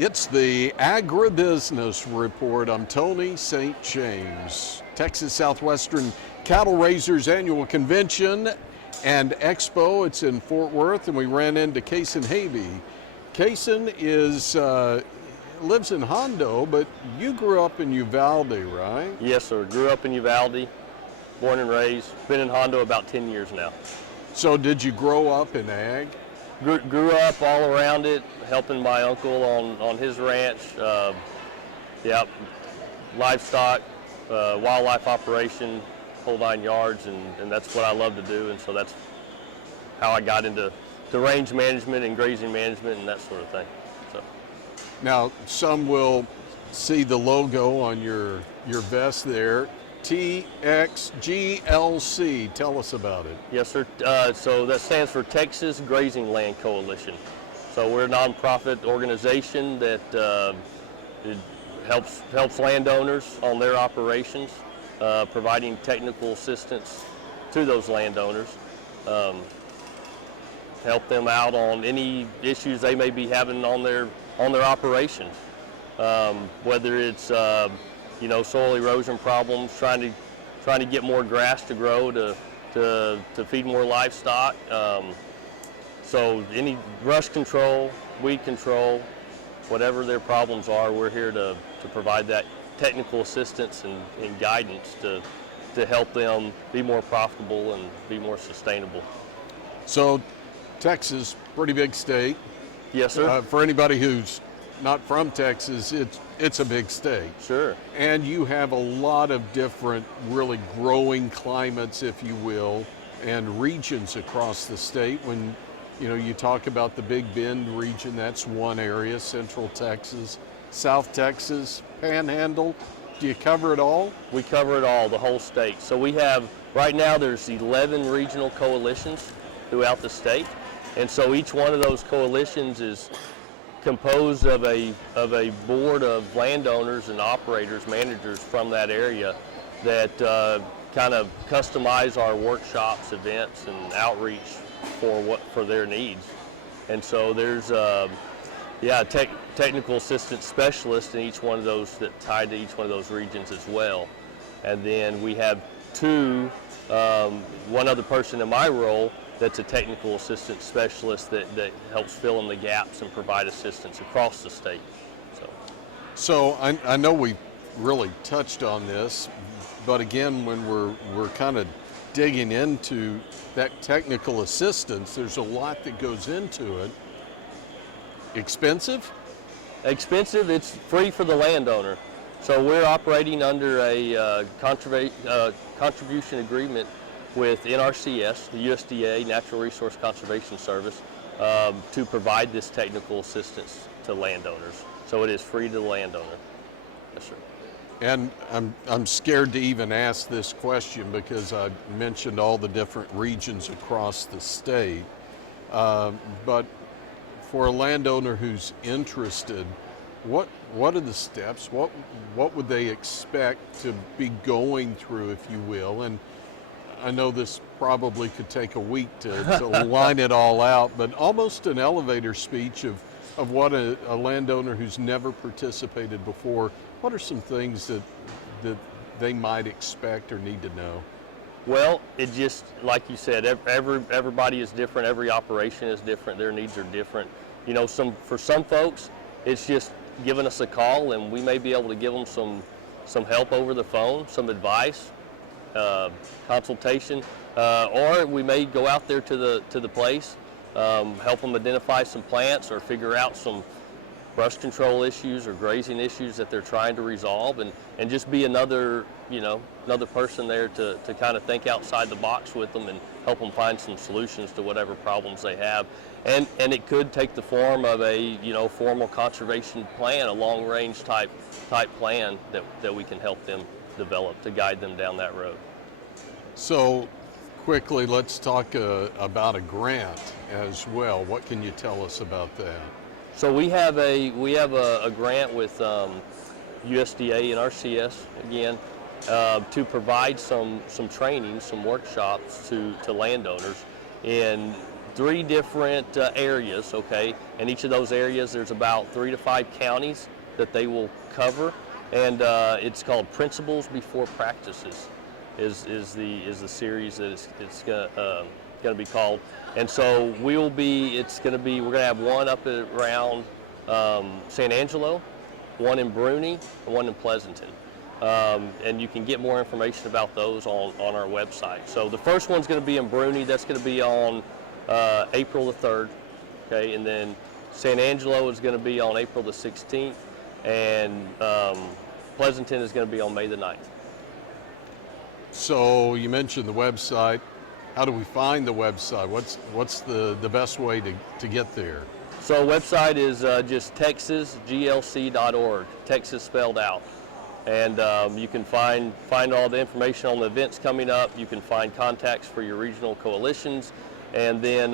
It's the Agribusiness Report. I'm Tony St. James. Texas Southwestern Cattle Raisers Annual Convention and Expo. It's in Fort Worth, and we ran into Kason HABY. Kason lives in Hondo, but you grew up in Uvalde, right? Yes, sir. Grew up in Uvalde, born and raised. Been in Hondo about 10 years now. So did you grow up in ag? Grew up all around it, helping my uncle on his ranch. Yeah, livestock, wildlife operation, whole 9 yards, and that's what I love to do. And so that's how I got into range management and grazing management and that sort of thing. So. Now, some will see the logo on your vest there. TSCRA24-HABY. Tell us about it. Yes, sir. So that stands for Texas Grazing Land Coalition. So we're a nonprofit organization that it helps landowners on their operations, providing technical assistance to those landowners, help them out on any issues they may be having on their operations, whether it's soil erosion problems, trying to get more grass to grow to feed more livestock. So any rust control, weed control, whatever their problems are, we're here to provide that technical assistance and guidance to help them be more profitable and be more sustainable. So Texas, pretty big state. Yes, sir. For anybody who's not from Texas, it's a big state. Sure. And you have a lot of different really growing climates, if you will, and regions across the state. When you talk about the Big Bend region, that's one area, Central Texas, South Texas, Panhandle. Do you cover it all? We cover it all, the whole state. So we have, right now there's 11 regional coalitions throughout the state. And so each one of those coalitions is composed of a board of landowners and operators, managers from that area that kind of customize our workshops, events, and outreach for their needs. And so there's technical assistance specialists in each one of those that tied to each one of those regions as well. And then we have one other person in my role that's a technical assistance specialist that helps fill in the gaps and provide assistance across the state. So I know we really touched on this, but again, when we're kind of digging into that technical assistance, there's a lot that goes into it. Expensive? Expensive, it's free for the landowner. So we're operating under a contribution agreement with NRCS, the USDA, Natural Resource Conservation Service, to provide this technical assistance to landowners. So it is free to the landowner. Yes, sir. And I'm scared to even ask this question because I mentioned all the different regions across the state. But for a landowner who's interested, what are the steps? What would they expect to be going through, if you will? And I know this probably could take a week to line it all out, but almost an elevator speech of what a landowner who's never participated before, what are some things that they might expect or need to know? Well, it just, like you said, everybody is different, every operation is different, their needs are different. For some folks, it's just giving us a call and we may be able to give them some help over the phone, some advice, consultation, or we may go out there to the place, help them identify some plants or figure out some rust control issues or grazing issues that they're trying to resolve, and just be another person there to kind of think outside the box with them and help them find some solutions to whatever problems they have. And it could take the form of a formal conservation plan, a long range type plan that we can help them develop to guide them down that road. So quickly, let's talk about a grant as well. What can you tell us about that? So we have a grant with USDA and RCS again to provide some training, some workshops to landowners in three different areas, okay? And each of those areas, there's about 3 to 5 counties that they will cover, and it's called Principles Before Practices, is the series that it's gonna be called. And so we're gonna have one up around San Angelo, one in Bruni, and one in Pleasanton. And you can get more information about those on our website. So the first one's going to be in Bruni. That's going to be on April the 3rd. Okay, and then San Angelo is going to be on April the 16th, and Pleasanton is going to be on May the 9th. So you mentioned the website. How do we find the website? What's the best way to get there? So website is just texasglc.org, Texas spelled out. And you can find all the information on the events coming up. You can find contacts for your regional coalitions, and then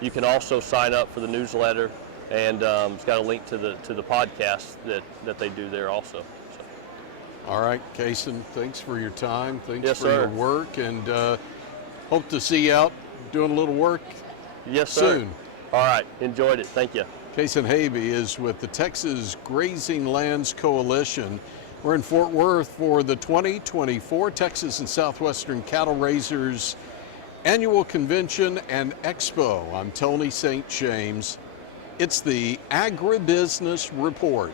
you can also sign up for the newsletter, and it's got a link to the podcast that they do there also. So. All right, Kason, thanks for your time. Thanks Yes, for sir. your work, and hope to see you out doing a little work Yes, sir. soon. All right, enjoyed it. Thank you. Kason Habe is with the Texas Grazing Lands Coalition. We're in Fort Worth for the 2024 Texas and Southwestern Cattle Raisers Annual Convention and Expo. I'm Tony St. James. It's the Agribusiness Report.